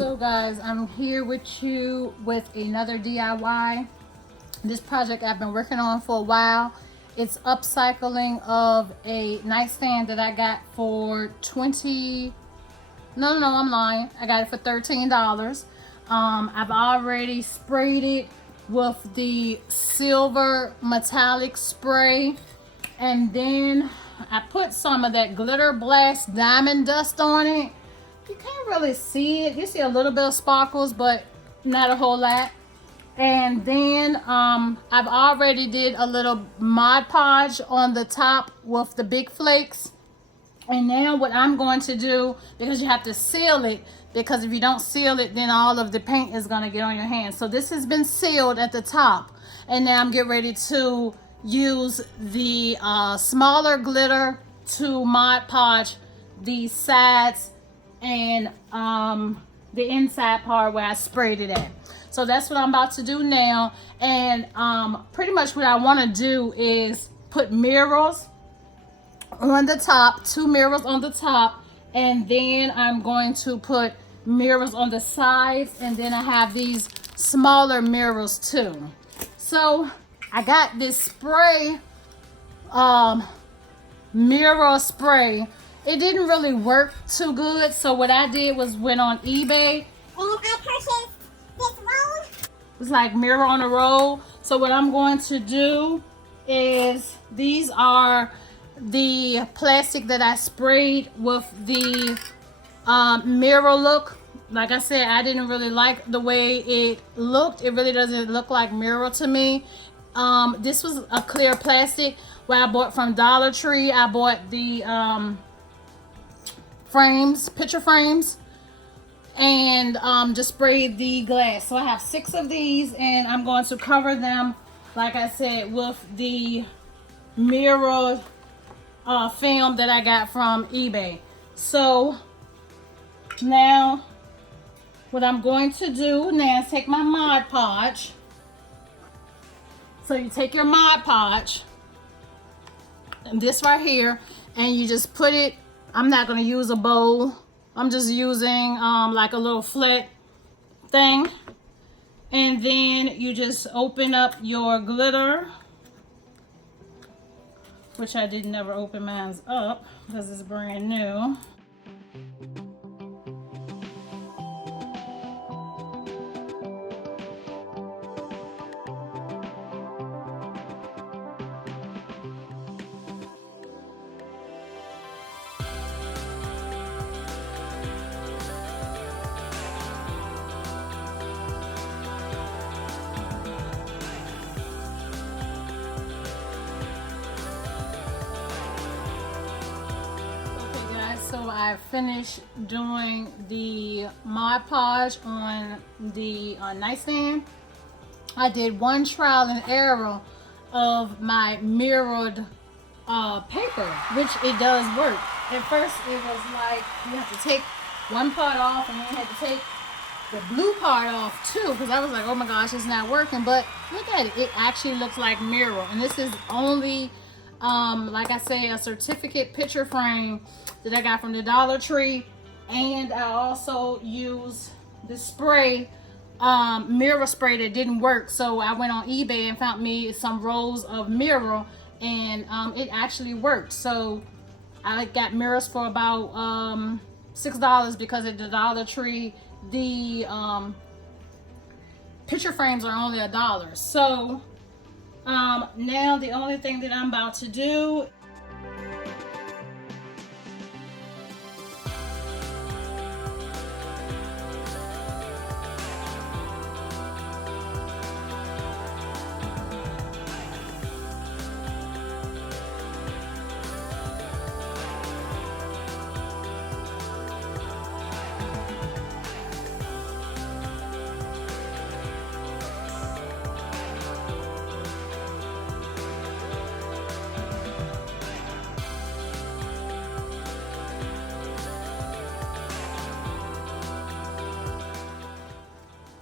So guys, I'm here with you with another DIY. This project I've been working on for a while. It's upcycling of a nightstand that I got for I'm lying. I got it for $13. I've already sprayed it with the silver metallic spray, and then I put some of that glitter blast diamond dust on it. You can't really see it. You see a little bit of sparkles, but not a whole lot. And then I've already did a little Mod Podge on the top with the big flakes. And now what I'm going to do, because you have to seal it, because if you don't seal it, then all of the paint is going to get on your hands. So this has been sealed at the top. And now I'm getting ready to use the smaller glitter to Mod Podge the sides and the inside part where I sprayed it at. So that's what I'm about to do now. And pretty much what I want to do is put mirrors on the top, 2 mirrors on the top, and then I'm going to put mirrors on the sides, and then I have these smaller mirrors too. So I got this spray, mirror spray. It didn't really work too good, so what I did was went on eBay and I purchased this roll. It's like mirror on a roll. So what I'm going to do is, these are the plastic that I sprayed with the mirror look. Like I said, I didn't really like the way it looked. It really doesn't look like mirror to me. This was a clear plastic where I bought from Dollar Tree. I bought the frames, picture frames, and just sprayed the glass. So I have 6 of these, and I'm going to cover them, like I said, with the mirror film that I got from eBay. So now what I'm going to do now is take my Mod Podge. So you take your Mod Podge, and this right here, and you just put it, I'm not going to use a bowl. I'm just using like a little flat thing. And then you just open up your glitter, which I did never open mine up because it's brand new. So I finished doing the Mod Podge on the nightstand. I did one trial and error of my mirrored paper, which it does work. At first it was like you have to take one part off, and then you had to take the blue part off too, because I was like, oh my gosh, it's not working. But look at it, it actually looks like mirror. And this is only like I say, a certificate picture frame that I got from the Dollar Tree. And I also used the spray, mirror spray that didn't work. So I went on eBay and found me some rolls of mirror, and it actually worked. So I got mirrors for about $6, because at the Dollar Tree the picture frames are only $1. So now the only thing that I'm about to do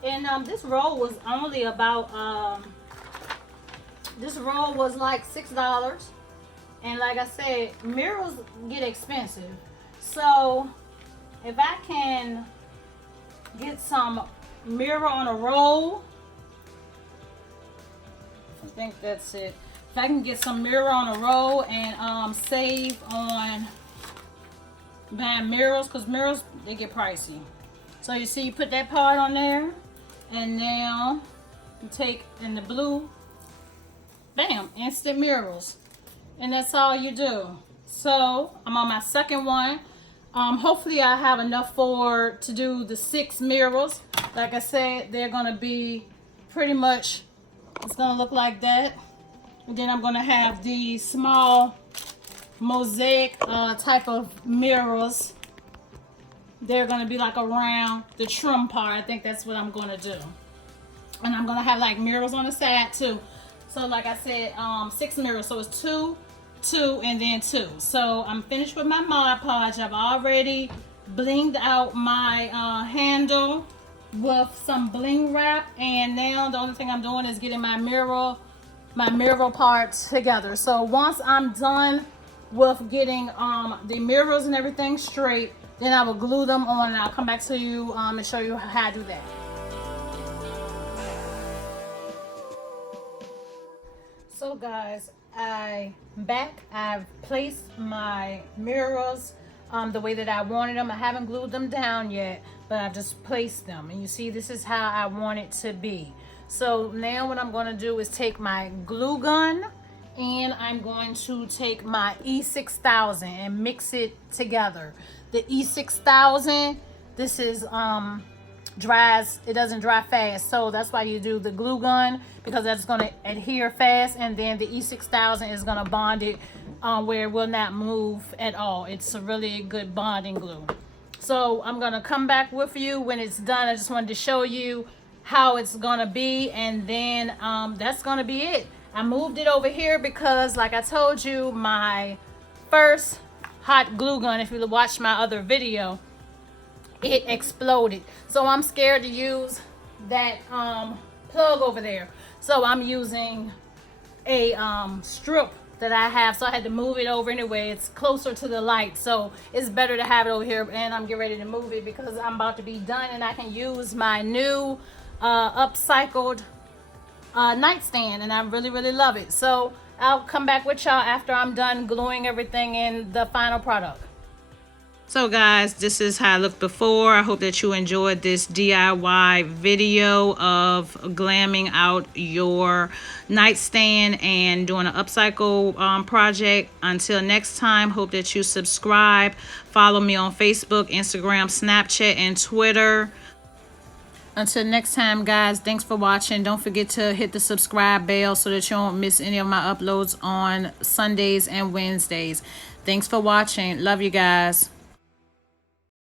And this roll was only about, this roll was like $6. And like I said, mirrors get expensive. So if I can get some mirror on a roll. I think that's it. If I can get some mirror on a roll and save on buying mirrors, because mirrors, they get pricey. So you see, you put that part on there, and now you take in the blue, bam, instant mirrors. And that's all you do. So I'm on my second one. Hopefully I have enough to do the 6 mirrors. Like I said, they're gonna be pretty much, it's gonna look like that. And then I'm gonna have the small mosaic type of mirrors. They're gonna be like around the trim part. I think that's what I'm gonna do. And I'm gonna have like mirrors on the side too. So like I said, 6 mirrors. So it's 2, 2, and then 2. So I'm finished with my Mod Podge. I've already blinged out my handle with some bling wrap, and now the only thing I'm doing is getting my mirror parts together. So once I'm done with getting the mirrors and everything straight, then I will glue them on, and I'll come back to you and show you how I do that. So guys, I'm back. I've placed my mirrors the way that I wanted them. I haven't glued them down yet, but I've just placed them. And you see, this is how I want it to be. So now what I'm going to do is take my glue gun, and I'm going to take my E6000 and mix it together. The E6000, this is it doesn't dry fast, so that's why you do the glue gun, because that's going to adhere fast, and then the E6000 is going to bond it where it will not move at all. It's a really good bonding glue. So I'm going to come back with you when it's done. I just wanted to show you how it's going to be, and then that's going to be it. I moved it over here because, like I told you, my first hot glue gun, if you watched my other video, it exploded. So I'm scared to use that plug over there. So I'm using a strip that I have. So I had to move it over anyway. It's closer to the light, so it's better to have it over here. And I'm getting ready to move it because I'm about to be done, and I can use my new upcycled nightstand, and I really love it. So I'll come back with y'all after I'm done gluing everything in the final product. So guys, this is how I looked before. I hope that you enjoyed this DIY video of glamming out your nightstand and doing an upcycle project. Until next time, hope that you subscribe. Follow me on Facebook, Instagram, Snapchat, and Twitter. Until next time, guys, thanks for watching. Don't forget to hit the subscribe bell so that you don't miss any of my uploads on Sundays and Wednesdays. Thanks for watching. Love you guys.